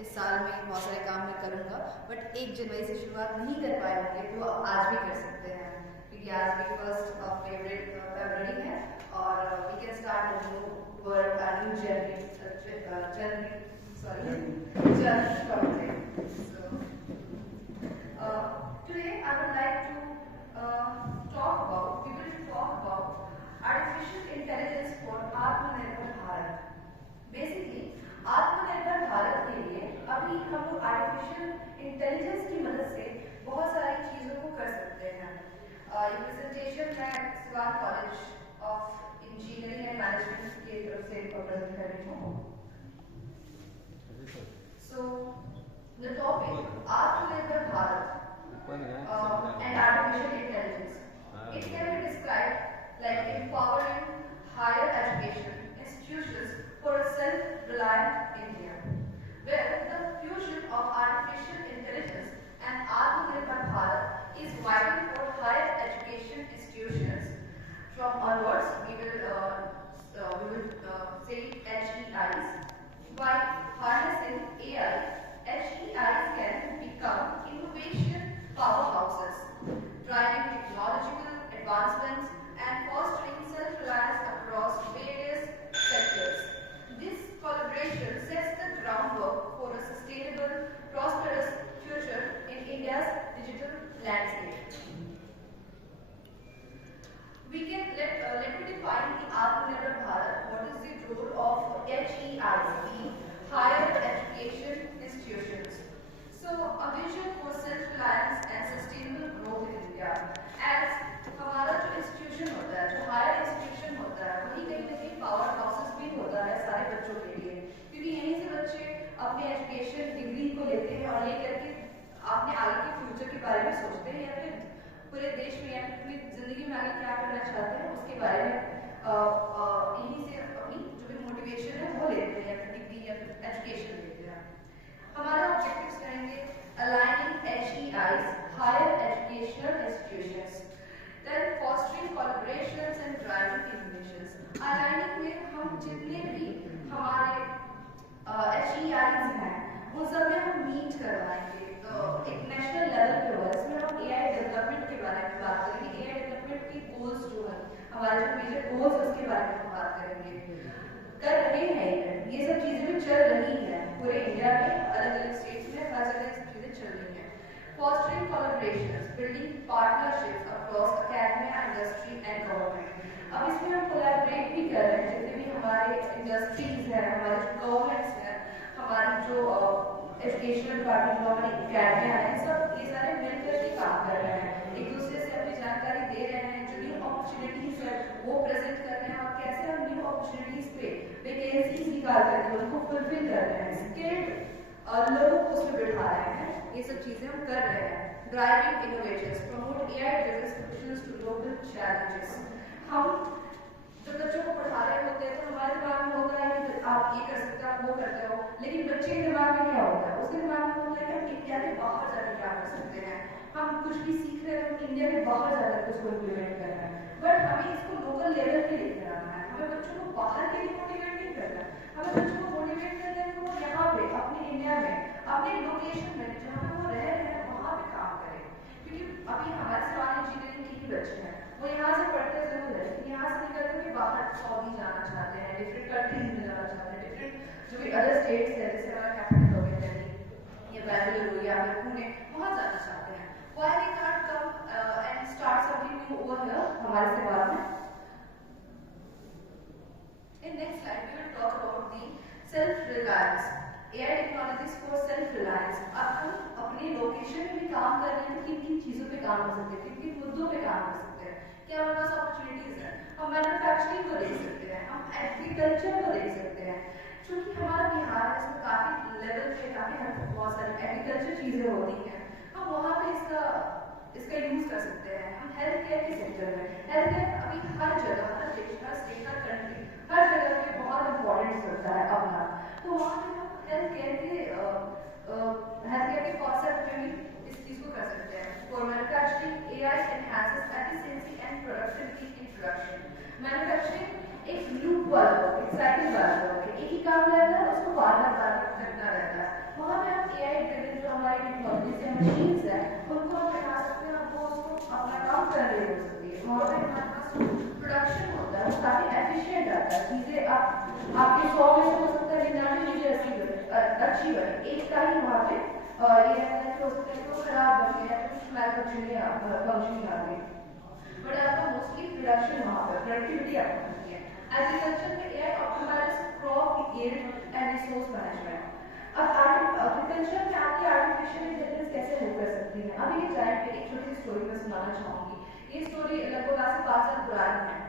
इस साल में बहुत सारे काम मैं करूँगा, बट 1 जनवरी से शुरुआत नहीं कर पाए होंगे तो आज भी कर सकते हैं, क्योंकि आज भी 1 फरवरी है और we can start a new world, a new journey from there. So today I would like to we will talk about artificial intelligence for आत्मनिर्भर भारत. Basically, आत्मनिर्भर भारत के लिए अभी हम लोग आर्टिफिशियल इंटेलिजेंस की मदद से बहुत सारी चीज़ों को कर सकते हैं. ये प्रेजेंटेशन मैं Siwan college of engineering and management की तरफ से प्रेजेंट कर रही हूँ. So the topic आत्मनिर्भर Bharat and artificial intelligence. It can be described like empowering higher education institutions for a self-reliant India, where the fusion of artificial intelligence and Atmanirbhar Bharat is vital for higher education institutions. From onwards, we will say HEIs. By harnessing AI, HEIs can become innovation powerhouses, driving technological advancements and fostering self-reliance across various sectors. This collaboration sets the groundwork for a sustainable, prosperous future in India's digital landscape. Let me define the Atmanirbhar Bharat. What is the role of HEIs, the higher education institutions? So, a vision for self-reliance and sustainable growth in India. As हमारा जो इंस्टीट्यूशन होता है, जो higher institution होता है, वही कहीं ना कहीं पावर हाउसेस भी होता है सारे बच्चों के लिए, क्योंकि यहीं से बच्चे अपने एजुकेशन डिग्री को लेते हैं और ये करके अपने आगे के फ्यूचर के बारे में सोचते हैं, या फिर पूरे देश में या फिर पूरी जिंदगी में आगे क्या करना चाहते हैं उसके बारे में यहीं से अपनी जो भी मोटिवेशन है वो लेते हैं, या फिर डिग्री या फिर एजुकेशन लेते हैं. हमारा ऑब्जेक्टिव्स रहेंगे aligning HEIs, higher educational institutions, then fostering collaborations and driving innovations. Aligning में हम जितने भी हमारे HEIs हैं उन सब में हम मीट करवाएंगे. तो एक नेशनल लेवल पे होगा, इसमें हम AI डेवलपमेंट के बारे में बात करेंगे. AI डेवलपमेंट की गोल्स जो है, हमारे जो मेजर गोल्स है उसके बारे में हम बात करेंगे. कर रहे हैं ये सब चीजें भी चल रही हैं पूरे इंडिया में, अलग अलग स्टेट्स में हर जगह सब चीजें चल रही हैं. Fostering collaborations, building partnerships across academia, industry and government. अब इसमें हम कोलैबोरेट भी कर रहे हैं, जितने भी हमारे इंडस्ट्रीज हैं, हमारे जो गवर्नमेंट्स हैं, हमारी जो एजुकेशनल डिपार्टमेंट, हमारी अकेडमिया है, सब ये सारे मिलकर ही काम कर रहे हैं, एक दूसरे से अपनी जानकारी दे रहे हैं, जो न्यू अपॉर्चुनिटीज है वो प्रेजेंट कर रहे हैं और कैसे हम न्यू अपॉर्चुनिटीज पे वैकेंसीज निकाल करके उनको फुलफिल कर रहे हैं, स्किल्ड लोगों को उसमें बिठा रहे हैं. ये सब चीजें हम कर रहे हैं. Driving innovations, promote AI driven solutions to global challenges. हम जब बच्चों को पढ़ा रहे होते हैं तो हमारे दिमाग में होता है कि आप ये कर सकते हो, आप वो करते हो, लेकिन बच्चे के दिमाग में क्या होता है? उसके दिमाग में होता है कि हम इंडिया के बाहर जाकर क्या कर सकते हैं, हम कुछ भी सीख रहे हैं, हम इंडिया के बाहर जाकर उसको इम्प्लीमेंट कर रहे हैं. बट हमें इसको लोकल लेवल पे लेकर आना है. हमें बच्चों को बाहर के लिए मोटिवेट नहीं करना है, हमें बच्चों को मोटिवेट करना है कि वो यहाँ पे अपने इंडिया में, अपने लोकेशन में जहाँ पे वो रह रहे हैं वहाँ पे काम करें. क्योंकि अभी हमारे सिवान इंजीनियरिंग के ही बच्चे हैं, वो यहाँ से पढ़ते जरूर है, लेकिन यहाँ से निकल कर बाहर सऊदी जाना चाहते हैं, डिफरेंट कंट्रीज में जाना चाहते हैं, डिफरेंट जो भी अदर स्टेट्स है, जैसे हमारा कैपिटल हो गया दिल्ली या बेंगलुरु या फिर पुणे, वहाँ जाना चाहते हैं. Why they can't come and start something new over here? हमारे से बाद में. In next slide, we will talk about the self-reliance. AI technologies for self-reliance. अब हम अपने लोकेशन में भी काम कर रहे हैं तो किन किन चीज़ों पे काम कर सकते हैं, किन किन मुद्दों पे काम कर सकते हैं, क्या हमारे पास अपॉर्चुनिटीज है. हम मैन्युफैक्चरिंग को देख सकते हैं, हम एग्रीकल्चर को देख सकते हैं, क्योंकि हमारा बिहार है इसमें काफ़ी लेवल पे काफ़ी हद तक बहुत सारी एग्रीकल्चर चीज़ें होती हैं, हम वहाँ पे इसका यूज़ कर सकते हैं. हम हेल्थ केयर के सेक्टर में, हेल्थ केयर अभी हर जगह, हर देश, हर स्टेट, हर कंट्री, हर जगह पे बहुत इंपॉर्टेंस होता है अपना. तो वहाँ पे हम हेल्थ केयर के कॉन्सेप्ट में भी इस चीज़ को कर सकते हैं. For manufacturing AI enhances efficiency and productivity in production. Manufacturing एक लूप वाला, एक साइकिल वाला, एक ही काम रहता है उसको बार बार करना रहता है. वहाँ पे आप AI ड्रिवन जो हमारी टेक्नोलॉजी से मशीन्स है उनको आप बना सकते हैं, वो उसको अपना काम कर रही हो सकती है। वहाँ पे हमारे पास प्रोडक्शन होता है वो काफ़ी एफिशिएंट आता है। चीज़ें आप आपके 100 में से हो सकता है 99 चीज़ें अच्छी बने, एक का ही वहाँ पे ये रहता है कि हो सकता है कि वो खराब बन गया, कुछ मैल फंक्शनिंग आ गई, बट आपका मोस्टली प्रोडक्शन वहाँ पर प्रोडक्टिविटी आपको मिलती है। एग्रीकल्चर में AI optimise crop yield and resource management. अब एग्रीकल्चर में आपकी आर्टिफिशियल इंटेलिजेंस कैसे हेल्प कर सकती है? अभी के टाइम पे एक छोटी सी स्टोरी मैं सुनाना चाहूँगी। ये स्टोरी लगभग आज से 5 साल पुरानी है।